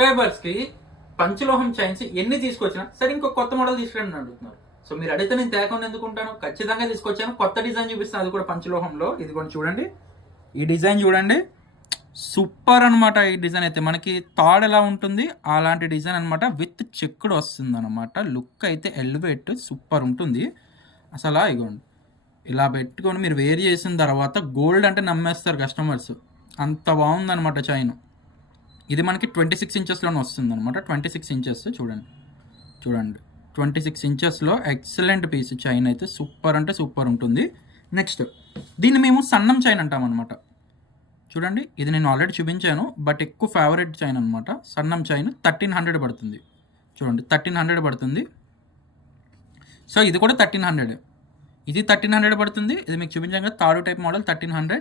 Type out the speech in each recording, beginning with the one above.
Subscribers కి పంచలోహం chains ఎన్ని తీసుకొచ్చినా సరే ఇంకో కొత్త మోడల్ తీసుకురండి అడుగుతున్నారు. సో మీరు అడిగితే నేను తేకుండా ఎందుకుంటాను, ఖచ్చితంగా తీసుకొచ్చాను. కొత్త డిజైన్ చూపిస్తాను, అది కూడా పంచలోహంలో. ఇది కూడా చూడండి, ఈ డిజైన్ చూడండి, సూపర్ అనమాట. ఈ డిజైన్ అయితే మనకి తాడ్ ఎలా ఉంటుంది అలాంటి డిజైన్ అనమాట, విత్ చెక్కుడు వస్తుంది అనమాట. లుక్ అయితే ఎలివేట్ సూపర్ ఉంటుంది అసలు. ఇగోండి ఇలా పెట్టుకొని మీరు వేర్ చేసిన తర్వాత గోల్డ్ అంటే నమ్మేస్తారు కస్టమర్స్, అంత బాగుందనమాట చైన్. ఇది మనకి 26 ఇంచెస్లోనే వస్తుంది అనమాట. 26 ఇంచెస్ చూడండి, చూడండి 26 ఇంచెస్లో ఎక్సలెంట్ పీస్ చైన్ అయితే సూపర్ అంటే సూపర్ ఉంటుంది. నెక్స్ట్ దీన్ని మేము సన్నం చైన్ అంటాం అనమాట. చూడండి, ఇది నేను ఆల్రెడీ చూపించాను, బట్ ఎక్కువ ఫేవరెట్ చైన్ అనమాట. సన్నం చైన్ 1300 పడుతుంది. చూడండి 1300 పడుతుంది. సో ఇది కూడా 1300, ఇది 1300 పడుతుంది. ఇది మీకు చూపించాను కదా తాడు టైప్ మోడల్ 1300.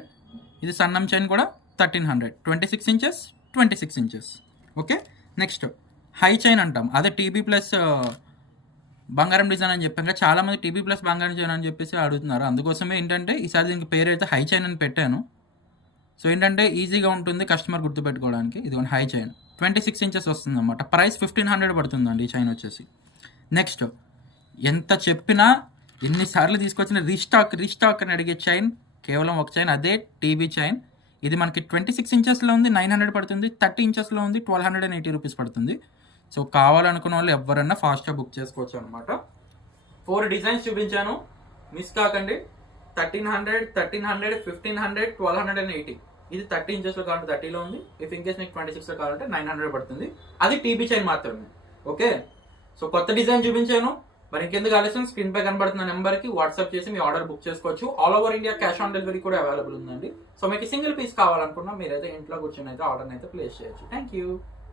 ఇది సన్నం చైన్ కూడా 1300, 26 inches 26 inches. Okay, next high chain అంటాం, అదే టీబీ ప్లస్ బంగారం డిజైన్ అని చెప్పాక చాలామంది టీబీ ప్లస్ బంగారం చైన్ అని చెప్పేసి అడుగుతున్నారు. అందుకోసమే ఏంటంటే ఈసారి దీనికి పేరు అయితే హై చైన్ అని పెట్టాను. సో ఏంటంటే ఈజీగా ఉంటుంది కస్టమర్ గుర్తుపెట్టుకోవడానికి. ఇది హై చైన్ 26 ఇంచెస్ వస్తుంది అనమాట. ప్రైస్ 1500 పడుతుందండి ఈ చైన్ వచ్చేసి. నెక్స్ట్ ఎంత చెప్పినా ఎన్నిసార్లు తీసుకొచ్చిన రీస్టాక్ అని అడిగే చైన్ కేవలం ఒక చైన్, అదే టీబీ చైన్. ఇది మనకి 26 ఇంచెస్లో ఉంది, 900 పడుతుంది. 30 ఇంచెస్లో ఉంది, 1280 రూపీస్ పడుతుంది. సో కావాలనుకున్న వాళ్ళు ఎవరైనా ఫాస్ట్గా బుక్ చేసుకోవచ్చు అనమాట. 4 డిజైన్స్ చూపించాను, మిస్ కాకండి. 1300, 1500, 1280. ఇది 30 ఇంచెస్లో కావాలంటే 30లో ఉంది. ఇఫ్ ఇన్ కేస్ మీకు 26లో కావాలంటే 900 పడుతుంది. అది టీబీ చైన్ మాత్రమే. ఓకే, సో కొత్త డిజైన్ చూపించాను. మరి ఇంకెందుకు ఆలస్యం, స్క్రీన్ పై కనబడుతున్న నెంబర్కి వాట్సాప్ చేసి మీ ఆర్డర్ బుక్ చేసుకోవచ్చు. All over India cash on delivery కూడా అవైలబుల్ ఉందండి. సో మీకు సింగిల్ పీస్ కావాలనుకున్నా మీరైతే ఇంట్లో కూర్చొని అయితే ఆర్డర్ అయితే ప్లేస్ చేయొచ్చు. Thank you.